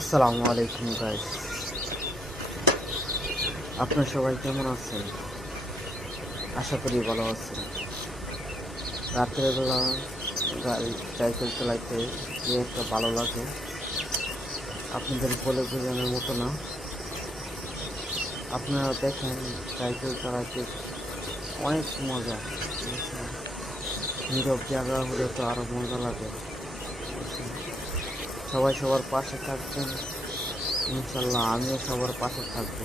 আসসালামু আলাইকুম গাইস, আপনারা সবাই কেমন আছেন? আশা করি ভালো আছেন। রাতের বেলা গাড়ি সাইকেল চালাইতে যে একটা ভালো লাগে আপনাদের বলে বোঝানোর মতো না। আপনারা দেখেন সাইকেল চালাইতে অনেক মজা, বুঝছেন? নীরব জায়গা হলে তো আরো মজা লাগে, বুঝছেন? সবাই সবার পাশে থাকবেন, ইনশাল্লাহ আমিও সবার পাশে থাকবো।